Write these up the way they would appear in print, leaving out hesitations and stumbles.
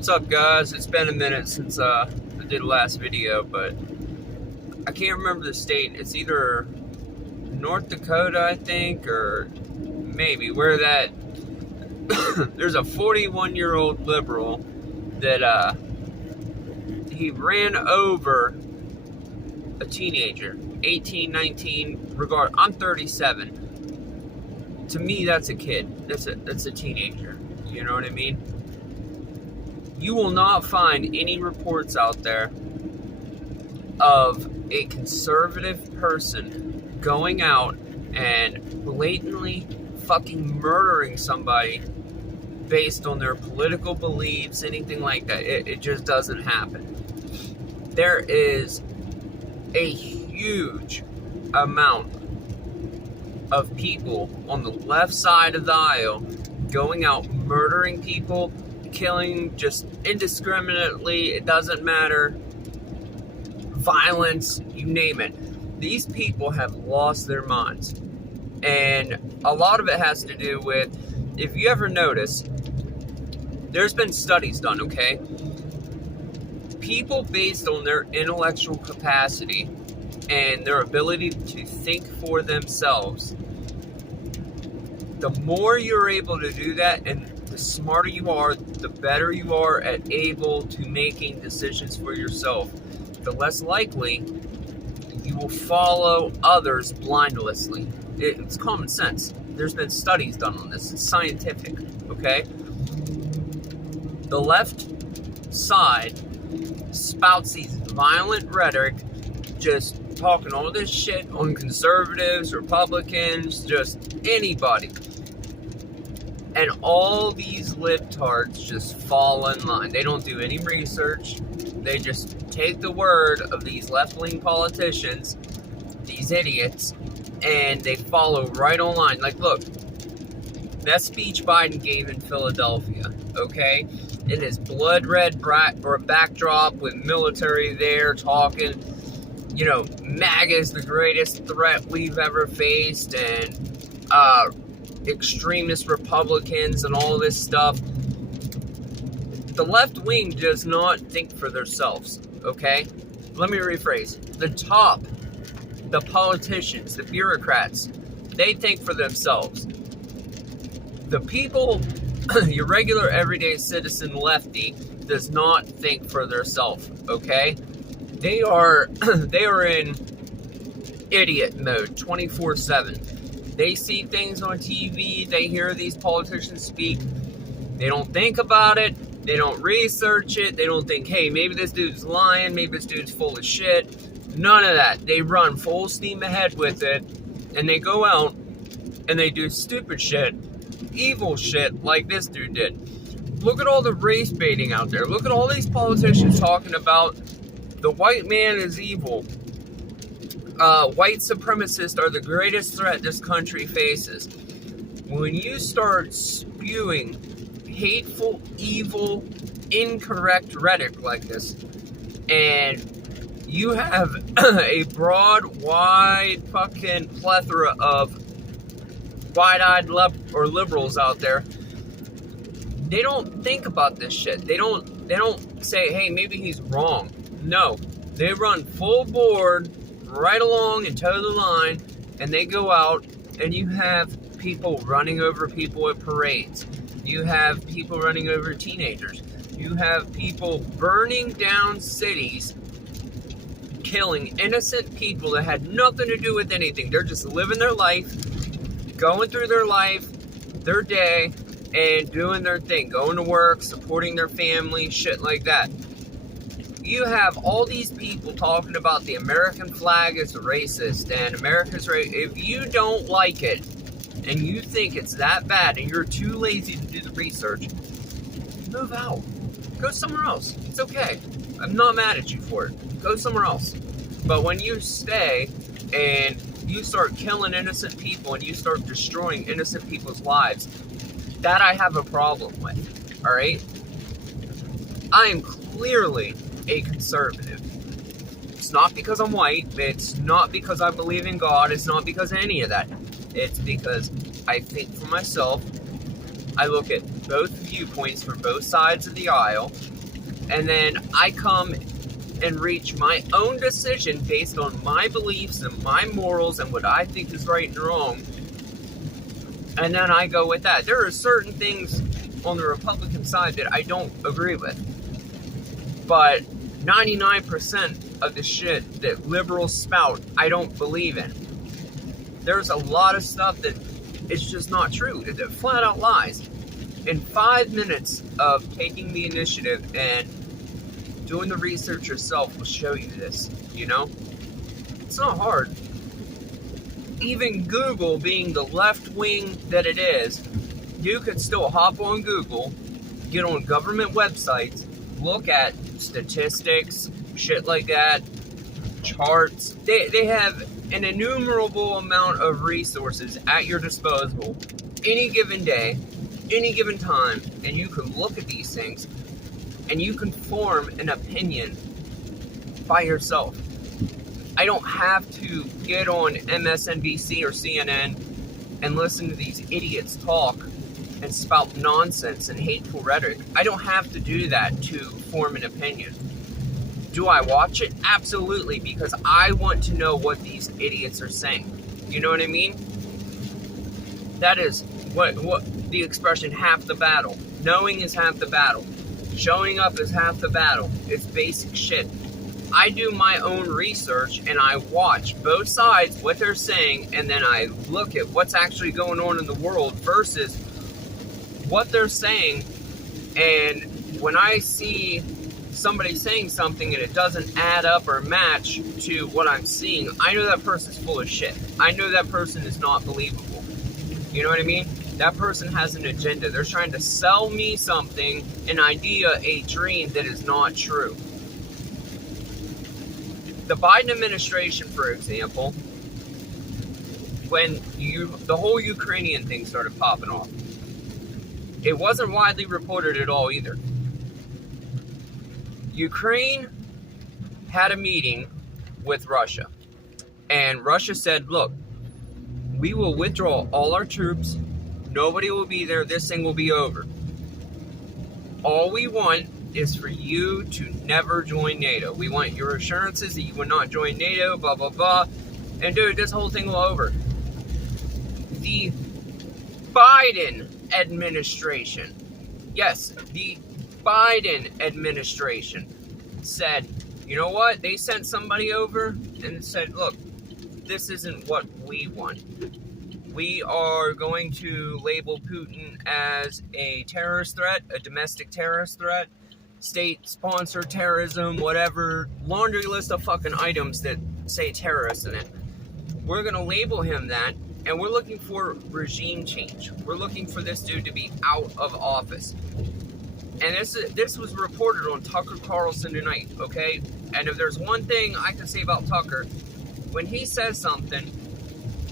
What's up, guys? It's been a minute since I did the last video, but I can't remember the state. It's either North Dakota, I think, or maybe where that there's a 41-year-old liberal that he ran over a teenager, 18, 19, I'm 37. To me, that's a kid. That's a teenager. You know what I mean? You will not find any reports out there of a conservative person going out and blatantly fucking murdering somebody based on their political beliefs, anything like that. It just doesn't happen. There is a huge amount of people on the left side of the aisle going out murdering people, killing just indiscriminately, it doesn't matter, violence, you name it. These people have lost their minds. And a lot of it has to do with, if you ever notice, there's been studies done, okay? People based on their intellectual capacity and their ability to think for themselves, the more you're able to do that and the smarter you are, the better you are at able to making decisions for yourself, the less likely you will follow others blindlessly. It's common sense. There's been studies done on this. It's scientific, okay? The left side spouts these violent rhetoric, just talking all this shit on conservatives, Republicans, just anybody. And all these libtards just fall in line. They don't do any research. They just take the word of these left-wing politicians, these idiots, and they follow right on line. Like, look, that speech Biden gave in Philadelphia, okay? It is blood red backdrop with military there talking, you know, MAGA is the greatest threat we've ever faced, and extremist Republicans and all this stuff. The left wing does not think for themselves, okay? Let me rephrase. The top, the politicians, the bureaucrats, they think for themselves. The people, your regular everyday citizen lefty, does not think for themselves, okay? They are in idiot mode 24/7. They see things on TV, they hear these politicians speak, they don't think about it, they don't research it, they don't think, hey, maybe this dude's lying, maybe this dude's full of shit. None of that. They run full steam ahead with it, and they go out and they do stupid shit, evil shit like this dude did. Look at all the race baiting out there. Look at all these politicians talking about the white man is evil. White supremacists are the greatest threat this country faces. When you start spewing hateful, evil, incorrect rhetoric like this, and you have a broad, wide fucking plethora of wide-eyed liberals out there, they don't think about this shit. They don't say, hey, maybe he's wrong. No, they run full board right along and toe the line, and they go out, and you have people running over people at parades. You have people running over teenagers. You have people burning down cities, killing innocent people that had nothing to do with anything. They're just living their life, going through their life, their day, and doing their thing, going to work, supporting their family, shit like that. You have all these people talking about the American flag is racist and America's racist. If you don't like it and you think it's that bad and you're too lazy to do the research, move out. Go somewhere else. It's okay. I'm not mad at you for it. Go somewhere else. But when you stay and you start killing innocent people and you start destroying innocent people's lives, that I have a problem with. All right? I am clearly a conservative. It's not because I'm white. It's not because I believe in God. It's not because of any of that. It's because I think for myself. I look at both viewpoints from both sides of the aisle, and then I come and reach my own decision based on my beliefs and my morals and what I think is right and wrong, and then I go with that. There are certain things on the Republican side that I don't agree with, but 99% of the shit that liberals spout, I don't believe in. There's a lot of stuff that is just not true. It flat out lies. In 5 minutes of taking the initiative and doing the research yourself will show you this, you know? It's not hard. Even Google, being the left wing that it is, you could still hop on Google, get on government websites, look at statistics, shit like that, charts. They have an innumerable amount of resources at your disposal any given day, any given time, and you can look at these things and you can form an opinion by yourself. I don't have to get on MSNBC or CNN and listen to these idiots talk and spout nonsense and hateful rhetoric. I don't have to do that to form an opinion. Do I watch it? Absolutely, because I want to know what these idiots are saying. You know what I mean? That is what the expression half the battle. Knowing is half the battle. Showing up is half the battle. It's basic shit. I do my own research and I watch both sides, what they're saying, and then I look at what's actually going on in the world versus what they're saying. And when I see somebody saying something and it doesn't add up or match to what I'm seeing, I know that person's full of shit. I know that person is not believable. You know what I mean? That person has an agenda. They're trying to sell me something, an idea, a dream that is not true. The Biden administration, for example, when the whole Ukrainian thing started popping off, it wasn't widely reported at all either. Ukraine had a meeting with Russia, and Russia said, look, we will withdraw all our troops. Nobody will be there. This thing will be over. All we want is for you to never join NATO. We want your assurances that you will not join NATO, blah, blah, blah. And dude, this whole thing will over. The Biden administration, yes, the Biden administration said, you know what? They sent somebody over and said, look, this isn't what we want. We are going to label Putin as a terrorist threat, a domestic terrorist threat, state-sponsored terrorism, whatever, laundry list of fucking items that say terrorist in it. We're going to label him that, and we're looking for regime change. We're looking for this dude to be out of office. And this was reported on Tucker Carlson tonight, okay? And if there's one thing I can say about Tucker, when he says something,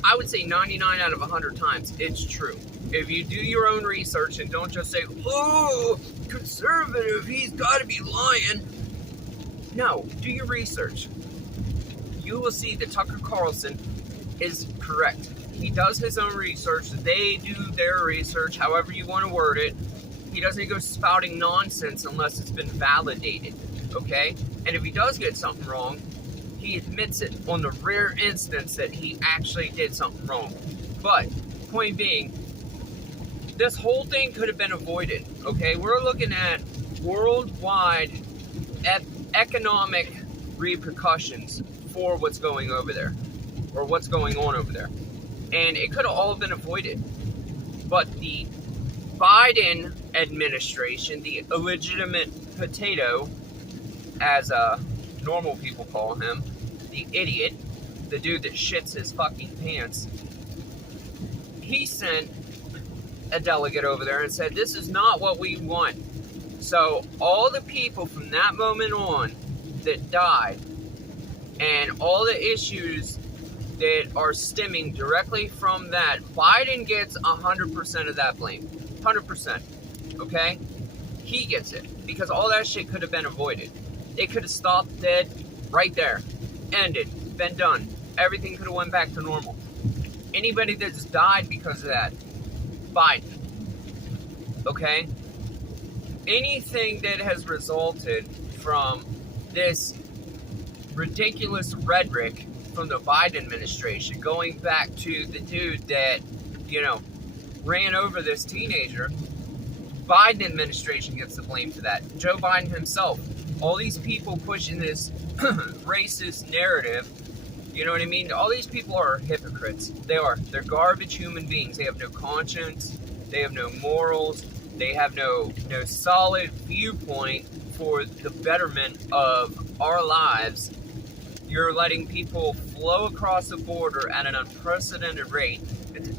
I would say 99 out of 100 times it's true. If you do your own research and don't just say, oh, conservative, he's got to be lying. No, do your research. You will see that Tucker Carlson is correct. He does his own research. They do their research, however you want to word it. He doesn't go spouting nonsense unless it's been validated, okay? And if he does get something wrong, he admits it on the rare instance that he actually did something wrong. But, point being, this whole thing could have been avoided, okay? We're looking at worldwide economic repercussions for what's going over there, or what's going on over there. And it could have all been avoided. But the Biden administration, the illegitimate potato, as normal people call him, the idiot, the dude that shits his fucking pants, he sent a delegate over there and said, this is not what we want. So all the people from that moment on that died and all the issues that are stemming directly from that, Biden gets 100% of that blame. 100%. Okay? He gets it. Because all that shit could have been avoided. It could have stopped dead right there. Ended. Been done. Everything could have went back to normal. Anybody that's died because of that, Biden. okay? Anything that has resulted from this ridiculous rhetoric from the Biden administration, going back to the dude that, ran over this teenager, Biden administration gets the blame for that. Joe Biden himself. All these people pushing this racist narrative, you know what I mean? All these people are hypocrites. They are. They're garbage human beings. They have no conscience. They have no morals. They have no solid viewpoint for the betterment of our lives. You're letting people flow across the border at an unprecedented rate.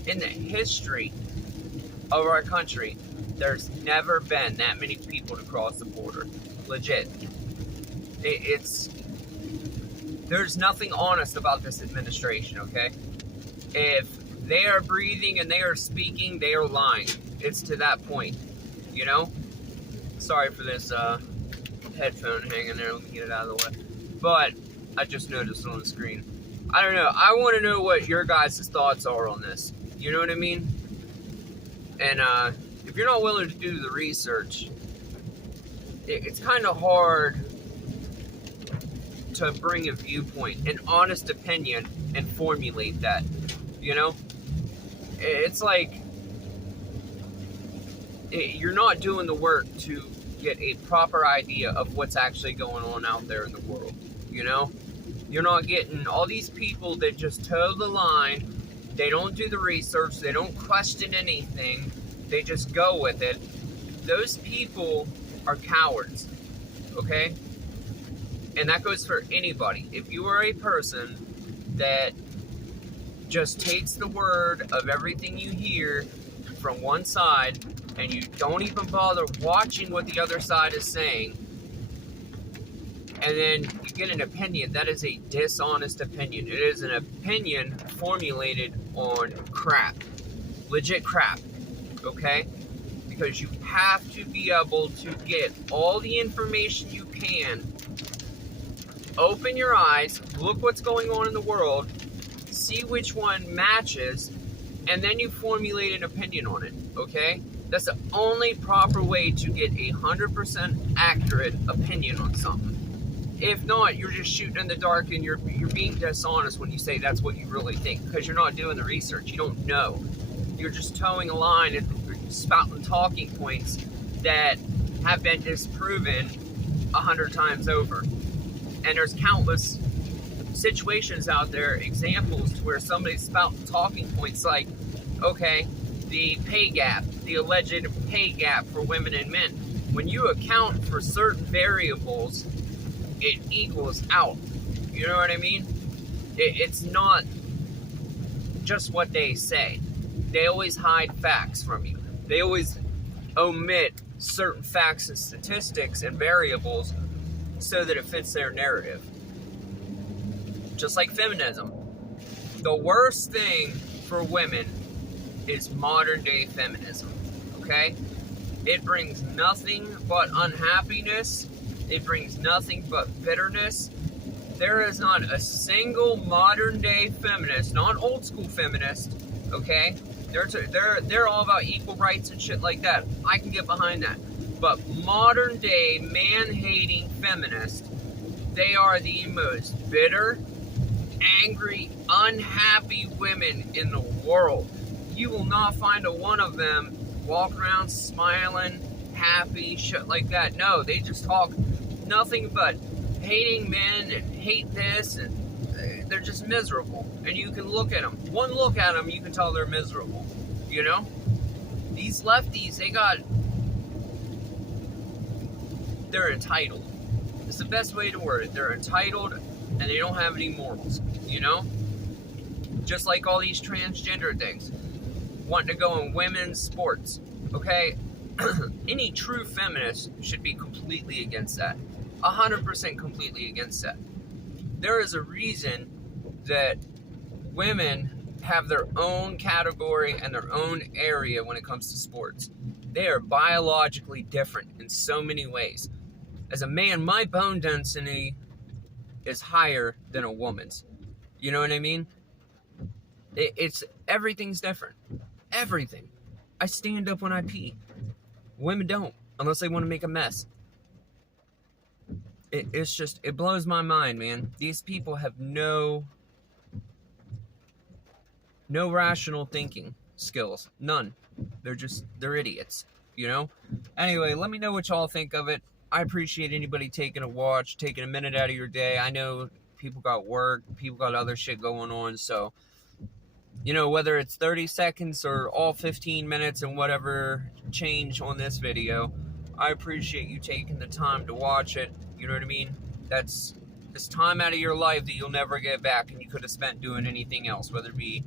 In the history of our country, there's never been that many people to cross the border. Legit. There's nothing honest about this administration, okay? If they are breathing and they are speaking, they are lying. It's to that point, Sorry for this headphone hanging there. Let me get it out of the way. But I just noticed it on the screen. I don't know. I want to know what your guys' thoughts are on this. You know what I mean? And if you're not willing to do the research, it's kind of hard to bring a viewpoint, an honest opinion, and formulate that. It's like you're not doing the work to get a proper idea of what's actually going on out there in the world. You're not getting all these people that just toe the line. They don't do the research. They don't question anything. They just go with it. Those people are cowards, okay? And that goes for anybody. If you are a person that just takes the word of everything you hear from one side and you don't even bother watching what the other side is saying, and then you get an opinion, that is a dishonest opinion. It is an opinion formulated on crap. Legit crap, okay? Because you have to be able to get all the information you can. Open your eyes, look what's going on in the world, see which one matches, and then you formulate an opinion on it, okay? That's the only proper way to get a 100% accurate opinion on something. If not, you're just shooting in the dark and you're being dishonest when you say that's what you really think, because you're not doing the research. You don't know. You're just towing a line and spouting talking points that have been disproven 100 times over. And there's countless situations out there, examples to where somebody's spouting talking points like, okay, the pay gap, the alleged pay gap for women and men. When you account for certain variables, it equals out. You know what I mean? It's not just what they say. They always hide facts from you. They always omit certain facts and statistics and variables so that it fits their narrative. Just like feminism. The worst thing for women is modern day feminism. Okay? It brings nothing but unhappiness. It brings nothing but bitterness. There is not a single modern day feminist, not old school feminist, okay? They're all about equal rights and shit like that. I can get behind that. But modern day man-hating feminists, they are the most bitter, angry, unhappy women in the world. You will not find a one of them walk around smiling, happy, shit like that. No, they just talk nothing but hating men and hate this, and they're just miserable. And you can look at them. One look at them, you can tell they're miserable. These lefties, they're entitled. It's the best way to word it. They're entitled, and they don't have any morals. Just like all these transgender things, wanting to go in women's sports. Okay, any true feminist should be completely against that. 100% completely against that. There is a reason that women have their own category and their own area when it comes to sports. They are biologically different in so many ways. As a man, my bone density is higher than a woman's. You know what I mean? Everything's different. Everything. I stand up when I pee. Women don't, unless they want to make a mess. It blows my mind, man. These people have no rational thinking skills. None. They're idiots, you know? Anyway, let me know what y'all think of it. I appreciate anybody taking a watch, taking a minute out of your day. I know people got work, people got other shit going on, so, you know, whether it's 30 seconds or all 15 minutes and whatever change on this video, I appreciate you taking the time to watch it. You know what I mean? That's time out of your life that you'll never get back, and you could have spent doing anything else, whether it be,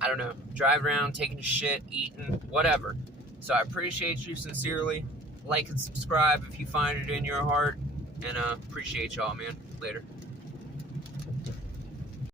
I don't know, driving around, taking a shit, eating, whatever. So I appreciate you sincerely. Like and subscribe if you find it in your heart. And appreciate y'all, man. Later.